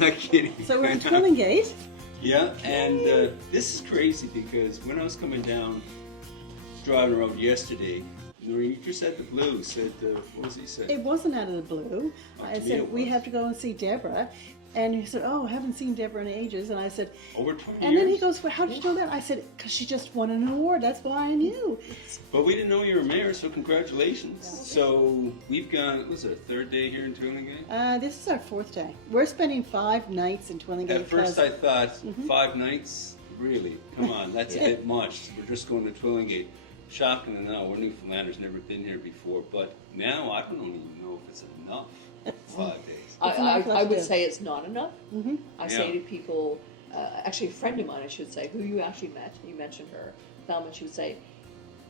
I'm not kidding. So we're in Twillingate. Yeah, and this is crazy because when I was coming down, driving around yesterday, Noreen, you just said the blue, said, what was he saying? It wasn't out of the blue. I said, we have to go and see Deborah. And he said, oh, I haven't seen Deborah in ages. And I said, over 20 years? And then he goes, well, how did you know that? I said, because she just won an award. That's why I knew. But we didn't know you were mayor, so congratulations. So we've got, what was it, a third day here in Twillingate? This is our fourth day. We're spending 5 nights in Twillingate. At first I thought, 5 nights? Really? Come on, that's a bit much. We're just going to Twillingate. Shocking to know, we're Newfoundlanders, never been here before. But now I don't even know if it's enough, 5 days. I would say it's not enough. Mm-hmm. I say to people, actually a friend of mine, I should say, who you actually met, you mentioned her, Thelma, she would say,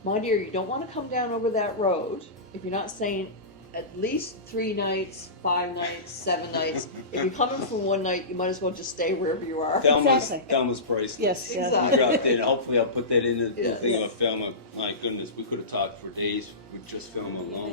my dear, you don't want to come down over that road if you're not staying at least 3 nights, 5 nights, 7 nights. If you're coming for 1 night, you might as well just stay wherever you are. Thelma's priceless. Yes, exactly. You dropped in. Hopefully I'll put that in the thing about Thelma. My goodness, we could have talked for days with just Thelma alone.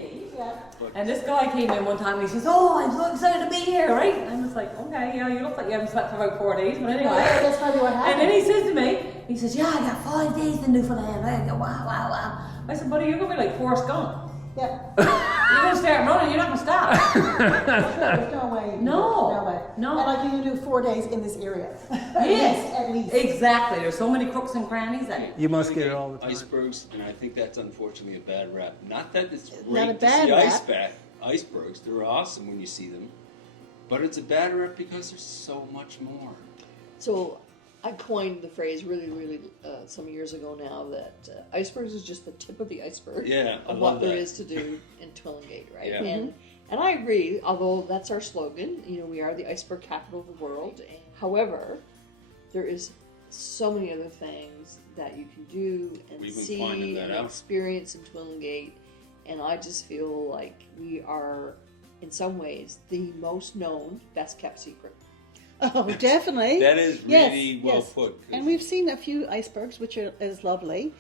And this guy came in one time and he says, oh, I'm so excited to be here, right? And I was like, okay, yeah, you look like you haven't slept for about 4 days, but anyway. That's probably what happened. And then he says to me, he says, yeah, I got 5 days in Newfoundland. I go, wow. I said, buddy, you're going to be like Forrest Gump. Yeah. You're going to start running, you're not going to stop. There's no way. No. way. No. And like you can do 4 days in this area. Yes. At least. Exactly. There's so many crooks and crannies that You must get it all the time. Icebergs, and I think that's unfortunately a bad rap. Not that it's Not a great to bad see rap. icebergs. They're awesome when you see them. But it's a bad rap because there's so much more. So I coined the phrase really some years ago now that icebergs is just the tip of the iceberg of what there is to do in Twillingate, right? Yeah. And I agree, although that's our slogan, you know, we are the iceberg capital of the world. However, there is so many other things that you can do and see and experience in Twillingate, and I just feel like we are, in some ways, the most known, best kept secret. Oh, definitely. That is really well put. And we've seen a few icebergs, which is lovely,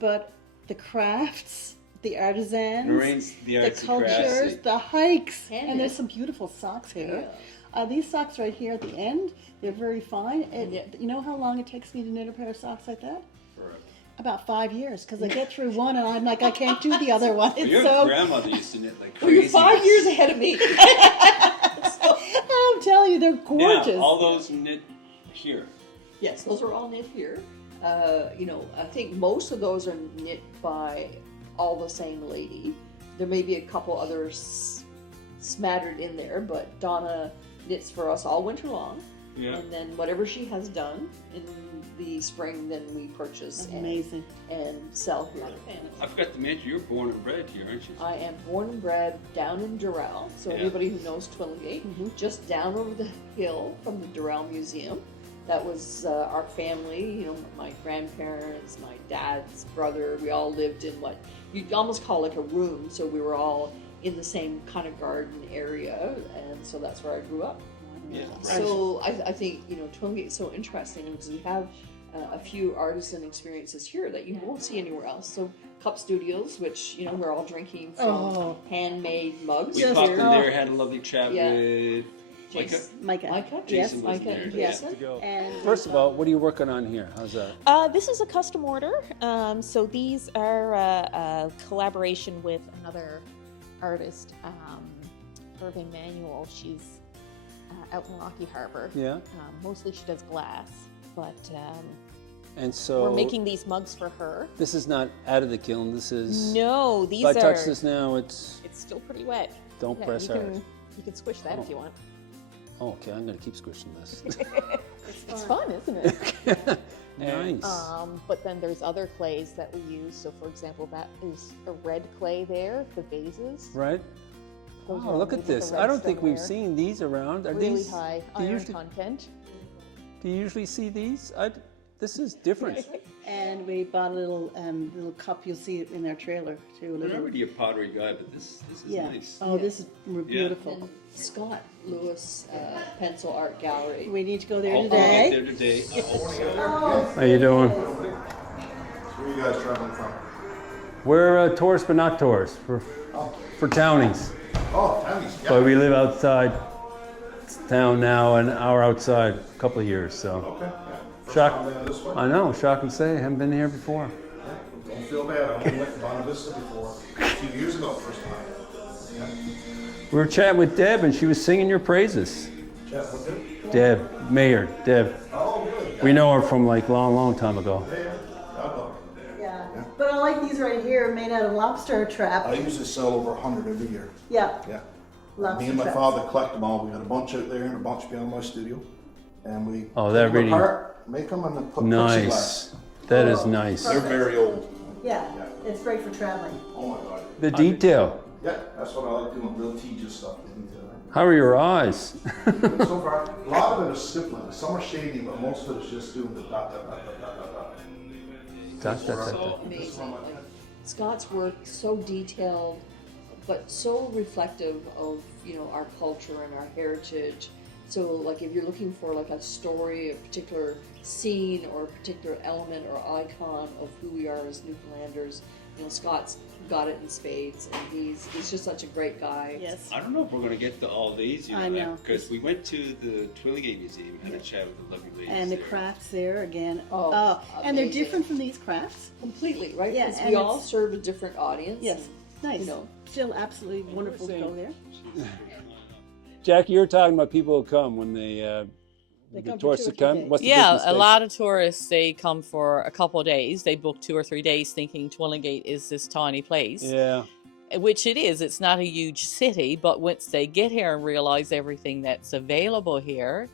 but the crafts, the artisans, the cultures, the hikes, and there's some beautiful socks here. Yeah. These socks right here at the end, they're very fine. You know how long it takes me to knit a pair of socks like that? Forever. About 5 years, because I get through one and I'm like, I can't do the other one. Well, your grandmother used to knit like crazy. You're 5 years ahead of me. I'm telling you, they're gorgeous. Yeah, all those knit here. Yes, those are all knit here. You know, I think most of those are knit by all the same lady. There may be a couple others smattered in there, but Donna knits for us all winter long. Yeah. And then whatever she has done in the spring, then we purchase and sell here. I forgot to mention, you're born and bred here, aren't you? I am born and bred down in Durrell. So anybody who knows Twillingate, just down over the hill from the Durrell Museum. That was our family, you know, my grandparents, my dad's brother. We all lived in what you'd almost call like a room. So we were all in the same kind of garden area. And so that's where I grew up. Yeah. So I think, you know, Twillingate is so interesting because we have a few artisan experiences here that you won't see anywhere else. So Cup Studios, which, you know, we're all drinking from handmade mugs. We popped in there, had a lovely chat with Micah. Jason was Micah. there. Yes. And first of all, what are you working on here? How's that? This is a custom order. So these are a collaboration with another artist, Irving Manuel. She's out in Rocky Harbor. Yeah. Mostly she does glass, but and so we're making these mugs for her. This is not out of the kiln. This is no. These if I are. touch this now, it's still pretty wet. Don't press hard. You can squish that if you want. Oh, okay, I'm gonna keep squishing this. It's fun, isn't it? Nice. But then there's other clays that we use. So, for example, that is a red clay there, the vases. Right. Oh, look at this. I don't think we've seen these around. Are really these high iron content? Do you usually see these? This is different. And we bought a little cup. You'll see it in our trailer too. I'm not really a pottery guy, but this is nice. Oh, this is beautiful. And Scott Lewis Pencil Art Gallery. We need to go there I'll today. get there today. How you doing? Where are you guys traveling from? We're tourists, but not tourists. For townies. Oh, townies. Yeah. But we live outside town now, an hour outside, a couple of years. So. Okay. Yeah. First Shock. time down this way. I know. Shocking to say, I haven't been here before. Yeah, don't feel bad. I only went to Bonavista before a few years ago, first time. Yeah. We were chatting with Deb, and she was singing your praises. Chat with him. Deb, Mayor, Deb. Oh, really? We know her from like long time ago. Yeah. God love her. Yeah. But I like these right here, made out of lobster trap. I usually sell over 100 every year. Yeah. Yeah. Lobster Me and my traps. father collect them all. We got a bunch out there and a bunch behind my studio. And we Oh, they're take 'em really apart, make them, and then put nice. plexiglass. That is nice. They're very old. Yeah. It's great for traveling. Oh my God. The detail. Yeah, that's what I like doing, real tedious stuff. How are your eyes? So far, a lot of it is stippling. Some are shading, but most of it is just doing the dot, dot, dot, dot, dot, dot. So amazing. Like, Scott's work, so detailed, but so reflective of, you know, our culture and our heritage. So like if you're looking for like a story, a particular scene or a particular element or icon of who we are as Newfoundlanders, you know, Scott's got it in spades, and he's just such a great guy. Yes. I don't know if we're going to get to all these, you know, I know. because we went to the Twillingate Museum, had a chat with the lovely ladies And the there. crafts there again. Oh, And they're amazing. different from these crafts. Completely, right? Yeah, Because and we all it's- serve a different audience. Yes. and, Nice. You know, Still absolutely wonderful to go there. Jackie, you're talking about people who come when they They the come for tourists 2 or that 3 come. days. What's the Yeah, difference a there? lot of tourists, they come for a couple of days. They book 2 or 3 days thinking Twillingate is this tiny place, Yeah. which it is. It's not a huge city, but once they get here and realize everything that's available here,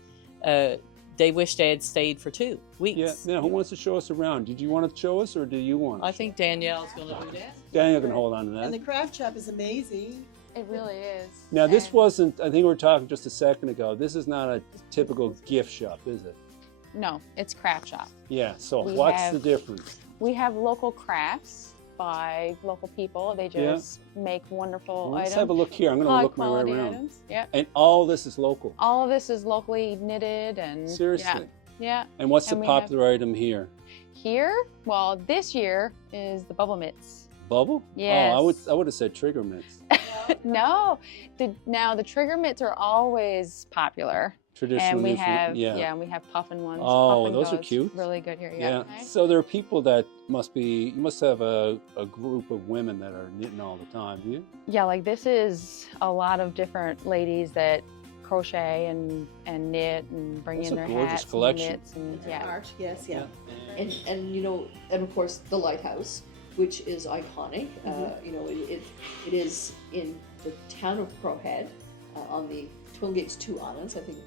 they wish they had stayed for 2 weeks. Yeah. Now, who wants to show us around? Did you want to show us, or do you want? I think Danielle's going to do that. Daniel can hold on to And the that. craft shop is amazing. It really is. Now, this And- wasn't. I think we were talking just a second ago. This is not a typical gift shop, is it? No, it's craft shop. Yeah. So, We what's have- the difference? We have local crafts by local people. They Yeah. just make wonderful Let's items. have a look here. I'm going to High look my way quality around. items. Yeah. And all this is local. All of this is locally knitted and Seriously. Yeah. And what's And the we have- popular item here? Here, well, this year is the bubble mitts. Bubble? Yes. Oh, I would have said trigger mitts. No, the trigger mitts are always popular. Traditional And we Newfoundland- have yeah. we have puffin ones. Oh, Puffin those are goes cute. Really good here. Yeah. Yeah. So there are people that you must have a group of women that are knitting all the time, do you? Yeah, like this is a lot of different ladies that crochet and knit and bring That's in a their gorgeous hats collection. and mitts and yeah. Art, yes, yeah. and you know, and of course the lighthouse, which is iconic. You know, it is in the town of Crowhead, on the Twillingate's 2 islands. I think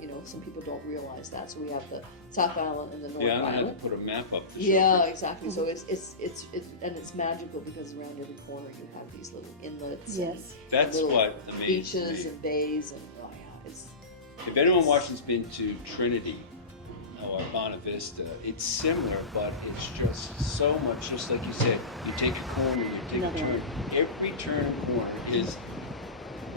you know, some people don't realize that. So we have the South Island and the North Yeah, I'm going to Island. have to put a map up to show Yeah, you. exactly. So it's magical because around every corner you have these little inlets Yes. That's little what amazes beaches me. and bays, and oh yeah, it's If anyone watching's been to Trinity or Bonavista, it's similar, but it's just so much, just like you said, you take a corner, you take Another a turn. Every turn and corner is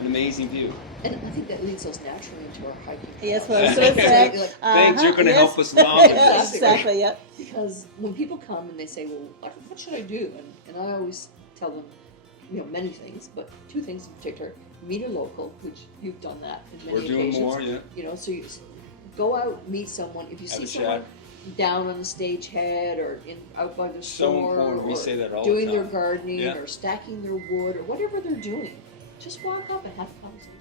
an amazing view. and I think that leads us naturally into our hiking. Yes, club. what I was going to say. Like, Thanks, you're going to yes. help us along with Yeah, this. exactly, yep. Because when people come and they say, well, what should I do? And I always tell them, you know, many things, but 2 things in particular. Meet a local, which you've done that in many We're doing occasions. more, yeah. You know, so you go out, meet someone. If you Have see a someone chat. down on the stage head or out by the So store important. We or say that all the doing time. their gardening Yeah. or stacking their wood or whatever they're doing, just walk up and have a conversation.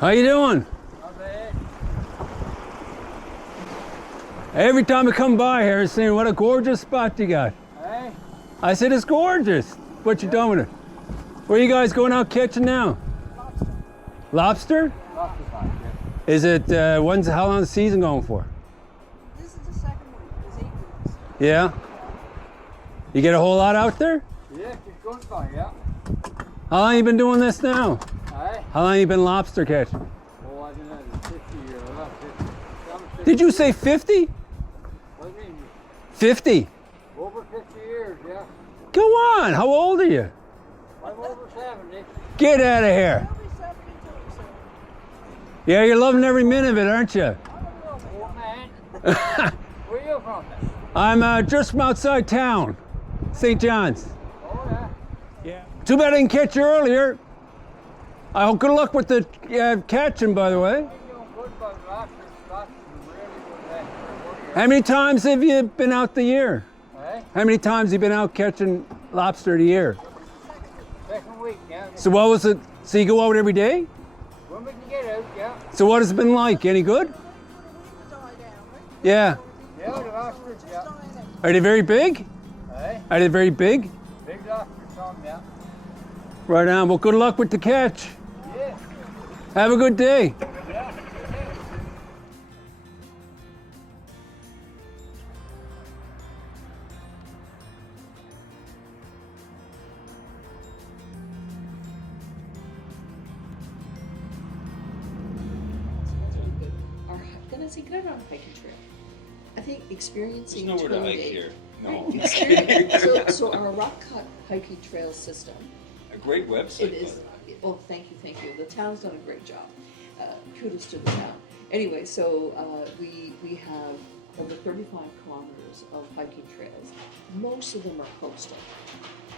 How you doing? Every time I come by here, it's saying, what a gorgeous spot you got. Hey, I said, it's gorgeous. What you doing with it? Where you guys going out catching now? Lobster? lobster fry, yeah. Is it, how long is the season going for? This is the second week. It's 8 weeks. Yeah? You get a whole lot out there? Yeah, keep going by, yeah. How long you been doing this now? Hey, How long you been lobster catching? oh, I don't know, 50 or about 50. I'm Did you say 50? What do you mean? 50. Over 50 years, yeah. Go on. How old are you? I'm over 70. Get out of here. Yeah, you're loving every minute of it, aren't you? Old man. Where are you from? I'm just from outside town, St. John's. Oh, yeah. Yeah. Too bad I didn't catch you earlier. I hope good luck with the catching, by the way. You're doing good, but lobster's really good at it. How many times have you been out the year? Eh? How many times have you been out catching lobster the year? Second week, yeah. So what was it? So you go out every day? When we can get out, yeah. So what has it been like? Any good? Yeah. Yeah, the lobsters, yeah. Are they very big? Eh? Are they very big? Big lobsters, some, yeah. Right on. Well, good luck with the catch. Yeah. Have a good day. Get out on a hiking trail. I think experiencing There's nowhere to hike Twillingate- here. No. so our rock cut hiking trail system. A great website. It is. Oh, thank you. The town's done a great job. Kudos to the town. Anyway, so we have over 35 kilometers of hiking trails. Most of them are coastal,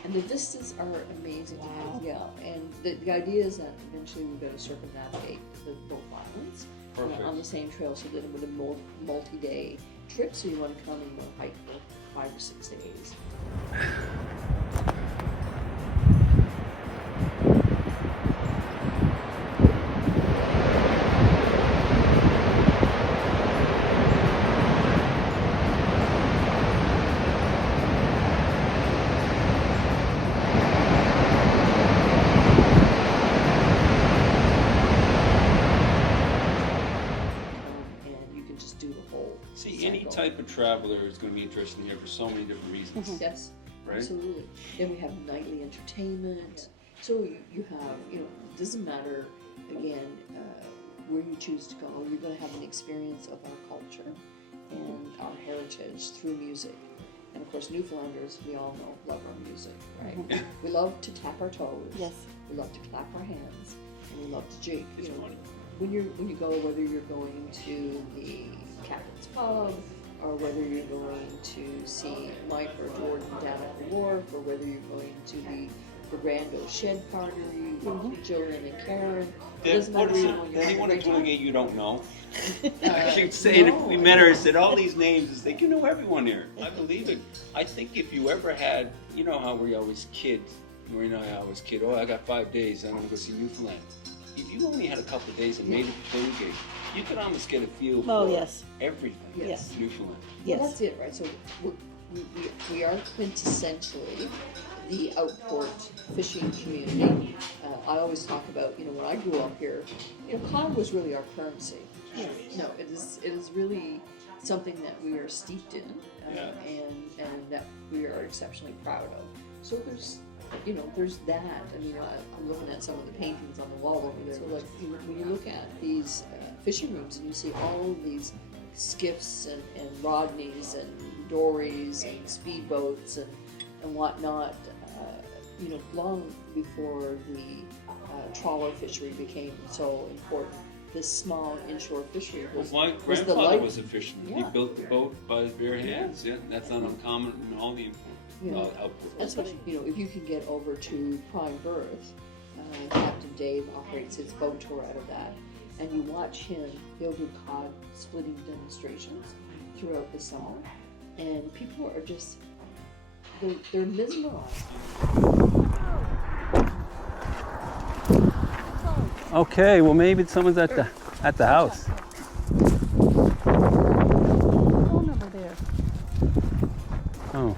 and the vistas are amazing. Wow. Yeah, and the idea is that eventually we're going to circumnavigate both islands. Perfect. On the same trail, so that it would a multi-day trip. So you want to come and hike for 5 or 6 days. See, any type of traveler is going to be interested here for so many different reasons. Mm-hmm. Yes, right? Absolutely. Then we have nightly entertainment. So you have, it doesn't matter, again, where you choose to go, you're going to have an experience of our culture and our heritage through music. And of course, Newfoundlanders, we all know, love our music, right? We love to tap our toes. Yes. We love to clap our hands, and we love to jig. When you go, whether you're going to the Captain's Pub, or whether you're going to see Mike or Jordan down at the wharf, or whether you're going to the Brando Shed Party with Jillian and Karen. What is it? Anyone in Twillingate you don't know? I keep saying, if we met her and said all these names, it's like, you know everyone here. I believe it. I think if you ever had, you know how we always kid, oh, I got 5 days, I'm going to go see Newfoundland. If you only had a couple of days and made it to Twillingate, you could almost get a feel for everything. Yes. Newfoundland. Yes. Well, that's it, right? So we are quintessentially the outport fishing community. I always talk about, when I grew up here, cod was really our currency. Yes. No, it is really something that we are steeped in, and that we are exceptionally proud of. So there's that. I mean, I'm looking at some of the paintings on the wall over there. So like, when you look at these fishing rooms and you see all of these skiffs and Rodneys and dories and speedboats and whatnot, long before the trawler fishery became so important, this small inshore fishery was my was the grandfather life. was a fisherman. Yeah. He built the boat by his bare hands. Yeah, that's not uncommon in all the outports. That's what, if you can get over to Prime Berth, Captain Dave operates his boat tour out of that, and you watch him, he'll do cod splitting demonstrations throughout the summer, and people are just, they're mesmerized. Okay, well maybe someone's at the house. Phone number there. Oh.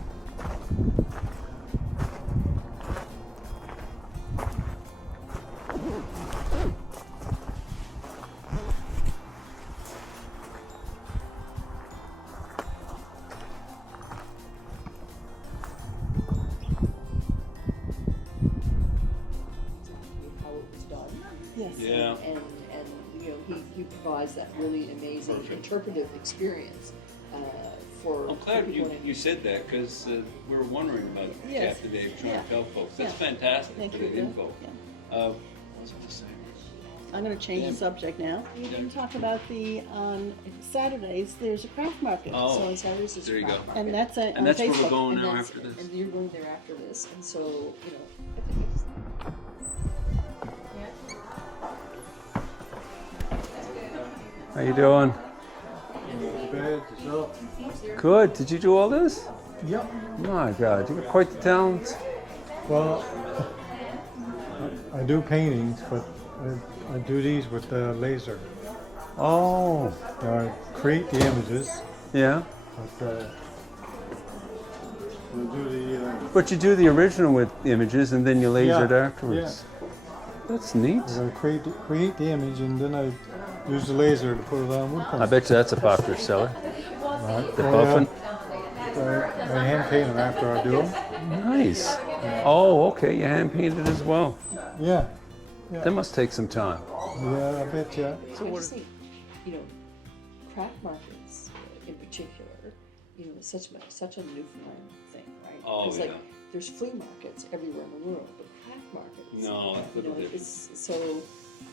How it was done. Yes. Yeah. And he provides that really amazing interpretive experience for. I'm glad people you said that because we were wondering about Captivate, trying to tell folks. That's fantastic for the info. What was I just saying? I'm going to change the subject now. You didn't talk about on Saturdays. There's a craft market. Oh, so on Saturdays there's there you craft go. market. And that's on that's Facebook. where we're going And now that's- after this. And you're going there after this, and so you know. How you doing? Bad yourself. Good. Did you do all this? Yep. My God, you got quite the talent. Well, I do paintings, but I do these with the laser. Oh, I create the images, yeah. but I do the. But you do the original with images and then you laser it Yeah, afterwards. That's neat. I create the image, and then I use the laser to put it on wood. I bet you that's a popular seller. The buffing. I hand paint them after I do them. Nice. Oh, okay. You hand painted as well. Yeah. That must take some time. Yeah, I bet you. So I just think, you know, craft markets in particular, you know, it's such a Newfoundland thing, right? Oh, it's yeah. like there's flea markets everywhere in the world, but craft markets. No, that's a you know, little different. it's so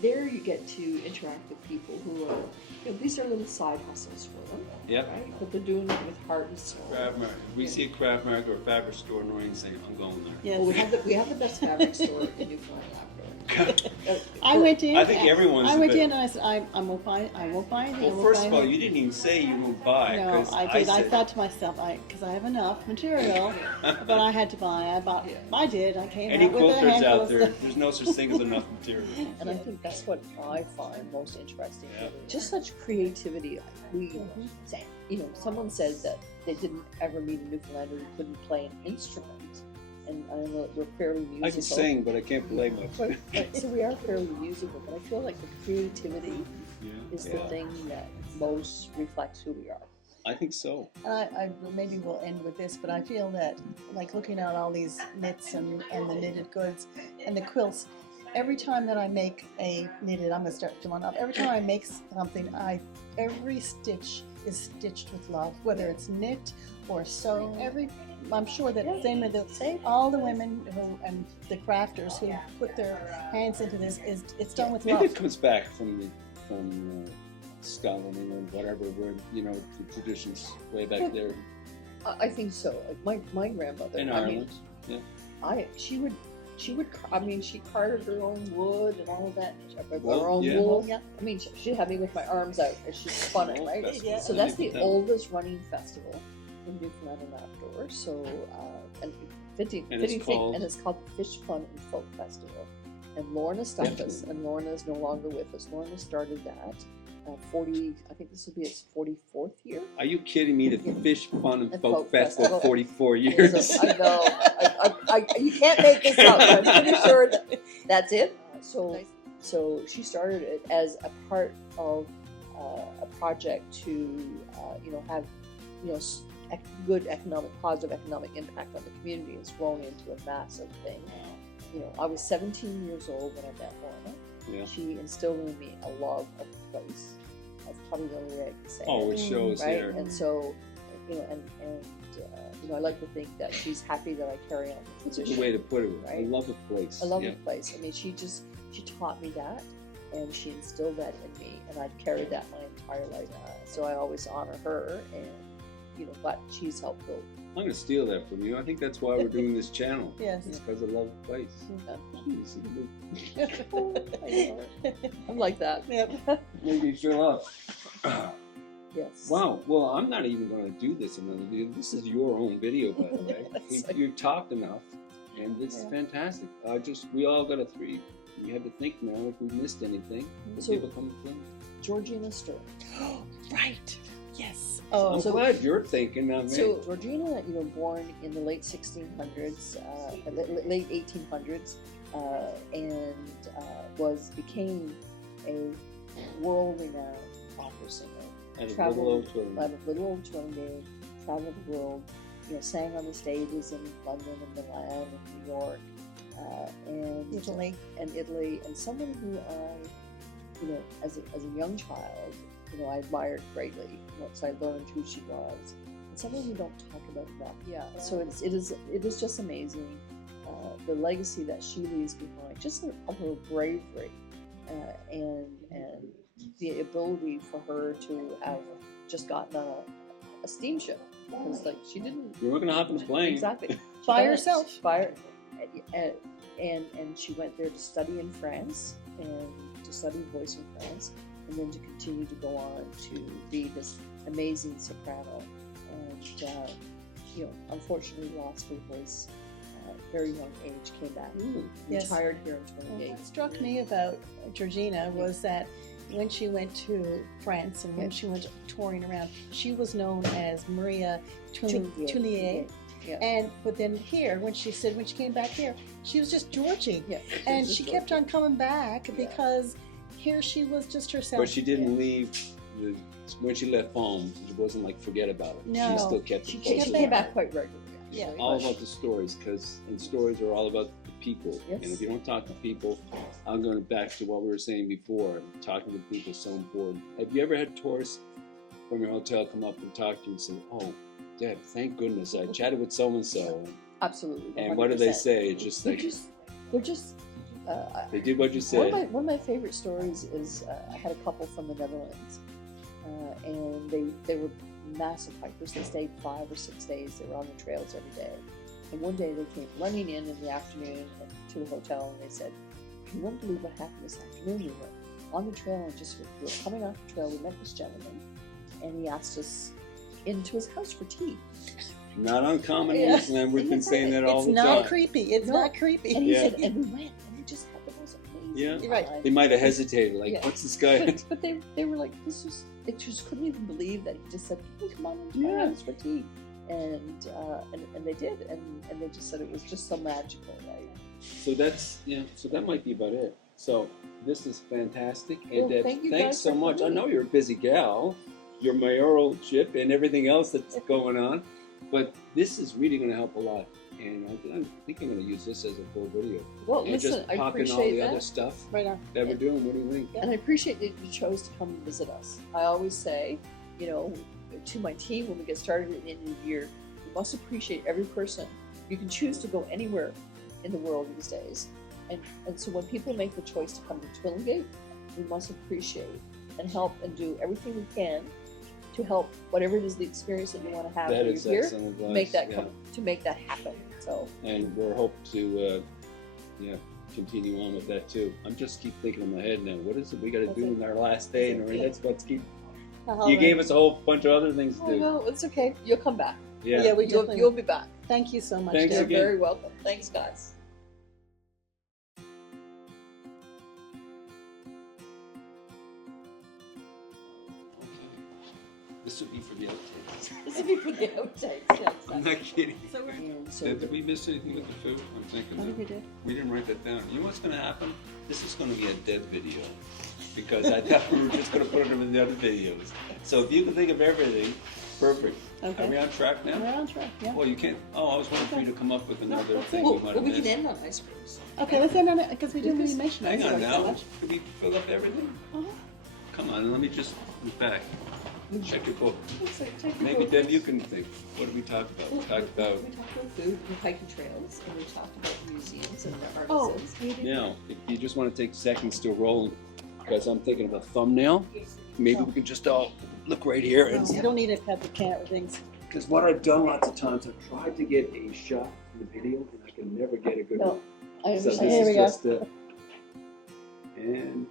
there you get to interact with people who are, you know, these are little side hustles for them. Yep. Right? But they're doing it with heart and soul. Craft market. We see a craft market or a fabric store in Noreen saying, I'm going there. Yes. Well, we have the best fabric store in Newfoundland Labrador. I went in. I think everyone's I a went bit- in and I said, I won't buy anything. Well, I won't first buy of all, anything. you didn't even say you won't buy. No, 'cause I did. I said- thought to myself, because I have enough material, but I had to buy. I bought. I did. I came Any out with a quilters handful out of there, stuff. there's no such thing as enough material. And I think that's what I find most interesting. Yeah. Just such creativity. We, you know, someone said that they didn't ever meet a Newfoundlander who couldn't play an instrument. And I know that we're fairly musical. I can sing, but I can't play much. But so we are fairly musical, but I feel like the creativity is the thing that most reflects who we are. I think so. And I maybe we'll end with this, but I feel that, like looking at all these knits and the knitted goods and the quilts, every time that I make a knitted, I'm going to start filling up. Every time I make something, every stitch is stitched with love, whether it's knit or sew. I'm sure that all the women and the crafters who put their hands into this it's done with love. Maybe it comes back from Scotland, England, whatever, where, you know, the traditions way back there. I think so. Like my grandmother. In I Ireland, mean, she would. I mean, she carded her own wood and all of that. Her own yeah. wool. Yeah. I mean, she'd have me with my arms out as she spun it, right? Festival. So that's the oldest running festival in Newfoundland and Labrador. So, and it's called the Fish Fun and Folk Festival. And Lorna Stumpus, and Lorna is no longer with us. Lorna started that 40. I think this will be its 44th year. Are you kidding me? The Fish Fun and Folk Folk Festival, Festival. 44 years. So, I know. You can't make this up. I'm pretty sure that's it. So she started it as a part of a project to, have, good positive economic impact on the community. It's grown into a massive thing. I was 17 years old when I met Lorna. Yeah. She instilled in me a love of the place. That's probably the only way I can say Oh, it. it shows right? there. And so, I like to think that she's happy that I carry on the That's a tradition. good way to put it. I Right. love the place. I love yeah. the place. I mean, she taught me that, and she instilled that in me, and I've carried that my entire life. So I always honor her, and what she's helped build. I'm going to steal that from you. I think that's why we're doing this channel. Yes. It's because I love the place. I'm like that. Yep. Maybe you fill up. Yes. Wow. Well, I'm not even going to do this another video. This is your own video, by the way. You talked enough, and this is fantastic. We all got a 3. We had to think now if we missed anything. So- People come to film. Georgina Stern. Right. Yes. I'm glad you're thinking now, man. So Georgina, born in the late 1600s, late 1800s, and became a world-renowned opera singer. Out of Traveled- Little Old Twillingate. Out of Little Old Twillingate, traveled the world, sang on the stages in London and Milan and New York, and Italy. and someone who I you know, as a young child, you know, I admired greatly once I learned who she was. And something we don't talk about enough. Yeah. So it is just amazing, the legacy that she leaves behind, just of her bravery, and the ability for her to have just gotten a steamship, because like she didn't. You were gonna hop in the plane. Exactly. By herself. And she went there to study in France and to study voice in France, and then to continue to go on to be this amazing soprano. And you know, unfortunately lost her voice at a very young age. Came back, Yes. retired here in Well, Twillingate. what struck me about Georgina was that when she went to France and when she went touring around, she was known as Maria Twillingate. Yeah. But then here, when she came back here, she was just Georgie. Yeah. And she kept on coming back because here she was just herself. But she didn't leave. When she left home, it wasn't like forget about it. No. She still kept She it. came back quite regularly. Yeah. actually. All about the stories, because stories are all about the people. Yes. And if you don't talk to people, I'm going back to what we were saying before. Talking to people is so important. Have you ever had tourists from your hotel come up and talk to you and say, "Oh, Deb, thank goodness I chatted with so and so." Absolutely. And what do they 100%. say? It's just They're like just. they did what you said. One of my favorite stories is I had a couple from the Netherlands, and they were massive hikers. They stayed 5 or 6 days. They were on the trails every day. And one day they came running in the afternoon to the hotel, and they said, "You won't believe what happened this afternoon. We were on the trail, and we were coming off the trail. We met this gentleman, and he asked us into his house for tea." Not uncommon in Yeah. Newfoundland. We've been saying that all It's the not time. creepy. It's No. not creepy. And he Yeah. said, and we went, and we just had the most amazing Yeah. time. Right. They might have hesitated, like, Yeah. "What's this guy?" But they were like, they just couldn't even believe that he just said, "Hey, come on into my Yeah. house for tea," and they did, and they just said it was just so magical, right? So that's so that might be about it. So this is fantastic, and Well, Deb, thank you thanks guys so for much. I coming. know you're a busy gal, your mayoralship and everything else that's going on, but this is really going to help a lot. And I think I'm going to use this as a full video. Well, And listen, just I talking all appreciate the that. other stuff Right on. that we're doing. What do you think? And I appreciate that you chose to come and visit us. I always say, you know, to my team when we get started at the end of the year, we must appreciate every person. You can choose to go anywhere in the world these days. And so when people make the choice to come to Twillingate, we must appreciate and help and do everything we can to help whatever it is the experience that you want to have That when is you're here, excellent advice. make that yeah. come, to make that happen. So And we're hope to continue on with that too. I'm just keep thinking in my head now, what is it we got to That's do it. in our last day? And our That's it. heads, let's keep. All You right. gave us a whole bunch of other things to oh do. no, it's okay. You'll come back. Yeah. we You'll definitely. be back. Thank you so much. Thanks You're Deb. again. very welcome. Thanks, guys. This would be for the outtakes. This would be for the outtakes. Yeah, I'm exactly. not kidding. And so Did we miss anything with the food? I'm thinking. I think we did. We didn't write that down. You know what's going to happen? This is going to be a dead video because I thought we were just going to put it in the other videos. So if you can think of everything, perfect. Okay. Are we on track now? We're on track. Yeah. Well, you can't. Oh, I was waiting for you to come up with another that's thing well, we might well, have we can missed. end on icebergs. Okay, let's end on it because we didn't really Because- mention Hang on icebergs so now. much. Did we fill up everything? Uh-huh. Come on, let me just look back. Check your book. Take your Maybe book. Deb, you can think. What did we talk about? We talked about. We talked about food, and hiking trails, and we talked about museums and the Oh, artisans. we did. Now, if you just want to take seconds to roll, because I'm thinking of a thumbnail, maybe we can just all look right here. No, you don't need to have the camera things. Because what I've done lots of times, I've tried to get a shot in the video, and I can never get a good No, one. I So this understand. Here we is go. just and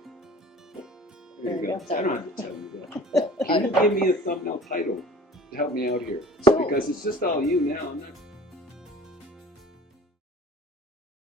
there you go. I don't have to tell you that. Can you give me a thumbnail title to help me out here? So- Because it's just all you now. I'm not